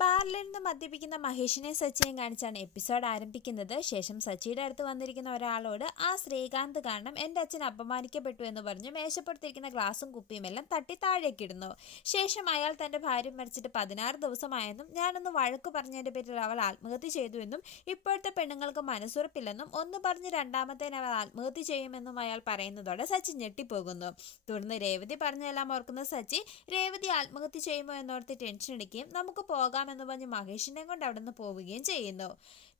ബാറിൽ നിന്ന് മദ്യപിക്കുന്ന മഹേഷിനെ സച്ചിയും കാണിച്ചാണ് എപ്പിസോഡ് ആരംഭിക്കുന്നത്. ശേഷം സച്ചിയുടെ അടുത്ത് വന്നിരിക്കുന്ന ഒരാളോട് ആ ശ്രീകാന്ത് കാരണം എൻ്റെ അച്ഛൻ അപമാനിക്കപ്പെട്ടു എന്ന് പറഞ്ഞ് മേശപ്പുറത്തിരിക്കുന്ന ഗ്ലാസും കുപ്പിയും എല്ലാം തട്ടി താഴേക്കിടുന്നു. ശേഷം അയാൾ തൻ്റെ ഭാര്യ മരിച്ചിട്ട് 16 ദിവസമായെന്നും ഞാനൊന്ന് വഴക്ക് പറഞ്ഞതിൻ്റെ പേരിൽ അവൾ ആത്മഹത്യ ചെയ്തുവെന്നും ഇപ്പോഴത്തെ പെണ്ണുങ്ങൾക്ക് മനസ്സുറപ്പില്ലെന്നും ഒന്ന് പറഞ്ഞ് രണ്ടാമത്തേന് അവൾ ആത്മഹത്യ ചെയ്യുമെന്നും അയാൾ പറയുന്നതോടെ സച്ചി ഞെട്ടിപ്പോകുന്നു. തുടർന്ന് രേവതി പറഞ്ഞതെല്ലാം ഓർക്കുന്ന സച്ചി രേവതി ആത്മഹത്യ ചെയ്യുമോ എന്നോർത്ത് ടെൻഷൻ അടിക്കുകയും നമുക്ക് പോകാമെന്ന് പറഞ്ഞ് മഹേഷിനെ കൊണ്ട് അവിടെ നിന്ന് പോവുകയും ചെയ്യുന്നു.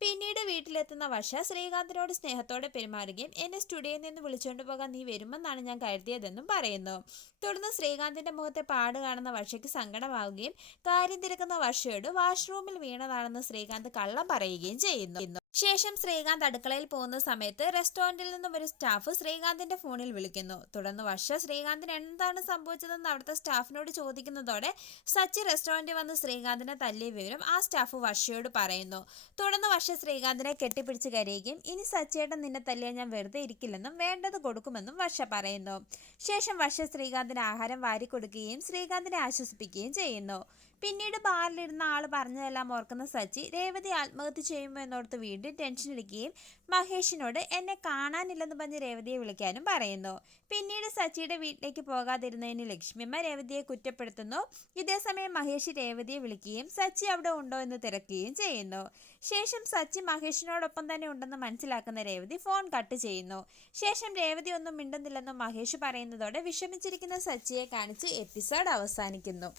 പിന്നീട് വീട്ടിലെത്തുന്ന വർഷ ശ്രീകാന്തിനോട് സ്നേഹത്തോടെ പെരുമാറുകയും എന്നെ സ്റ്റുഡിയോയിൽ നിന്ന് വിളിച്ചുകൊണ്ട് പോകാൻ നീ വരുമെന്നാണ് ഞാൻ കരുതിയതെന്നും പറയുന്നു. തുടർന്ന് ശ്രീകാന്തിന്റെ മുഖത്തെ പാട് കാണുന്ന വർഷയ്ക്ക് സങ്കടമാവുകയും കാര്യം തിരക്കുന്ന വർഷയോട് വാഷ്റൂമിൽ വീണതാണെന്ന് ശ്രീകാന്ത് കള്ളം പറയുകയും ചെയ്യുന്നു. ശേഷം ശ്രീകാന്ത് അടുക്കളയിൽ പോകുന്ന സമയത്ത് റെസ്റ്റോറൻറ്റിൽ നിന്നും ഒരു സ്റ്റാഫ് ശ്രീകാന്തിന്റെ ഫോണിൽ വിളിക്കുന്നു. തുടർന്ന് വർഷ ശ്രീകാന്തിന് എന്താണ് സംഭവിച്ചതെന്ന് അവിടുത്തെ സ്റ്റാഫിനോട് ചോദിക്കുന്നതോടെ സച്ചി റെസ്റ്റോറൻറ്റിൽ വന്ന് ശ്രീകാന്തിനെ തല്ലിയ വിവരം ആ സ്റ്റാഫ് വർഷയോട് പറയുന്നു. തുടർന്ന് വർഷ ശ്രീകാന്തിനെ കെട്ടിപ്പിടിച്ച് കരയുകയും ഇനി സച്ചിയേട്ടൻ നിന്നെ തല്ലിയാൽ ഞാൻ വെറുതെ ഇരിക്കില്ലെന്നും വേണ്ടത് കൊടുക്കുമെന്നും വർഷ പറയുന്നു. ശേഷം വർഷ ശ്രീകാന്തിന് ആഹാരം വാരിക്കൊടുക്കുകയും ശ്രീകാന്തിനെ ആശ്വസിപ്പിക്കുകയും ചെയ്യുന്നു. പിന്നീട് ബാറിലിരുന്ന ആൾ പറഞ്ഞതെല്ലാം ഓർക്കുന്ന സച്ചി രേവതി ആത്മഹത്യ ചെയ്യുമോ എന്നോർത്ത് വീണ്ടും ടെൻഷൻ എടുക്കുകയും മഹേഷിനോട് എന്നെ കാണാനില്ലെന്ന് പറഞ്ഞ് രേവതിയെ വിളിക്കാനും പറയുന്നു. പിന്നീട് സച്ചിയുടെ വീട്ടിലേക്ക് പോകാതിരുന്നതിന് ലക്ഷ്മിയമ്മ രേവതിയെ കുറ്റപ്പെടുത്തുന്നു. ഇതേസമയം മഹേഷ് രേവതിയെ വിളിക്കുകയും സച്ചി അവിടെ ഉണ്ടോ എന്ന് തിരക്കുകയും ചെയ്യുന്നു. ശേഷം സച്ചി മഹേഷിനോടൊപ്പം തന്നെ ഉണ്ടെന്ന് മനസ്സിലാക്കുന്ന രേവതി ഫോൺ കട്ട് ചെയ്യുന്നു. ശേഷം രേവതി ഒന്നും മിണ്ടുന്നില്ലെന്നും മഹേഷ് പറയുന്നതോടെ വിഷമിച്ചിരിക്കുന്ന സച്ചിയെ കാണിച്ച് എപ്പിസോഡ് അവസാനിക്കുന്നു.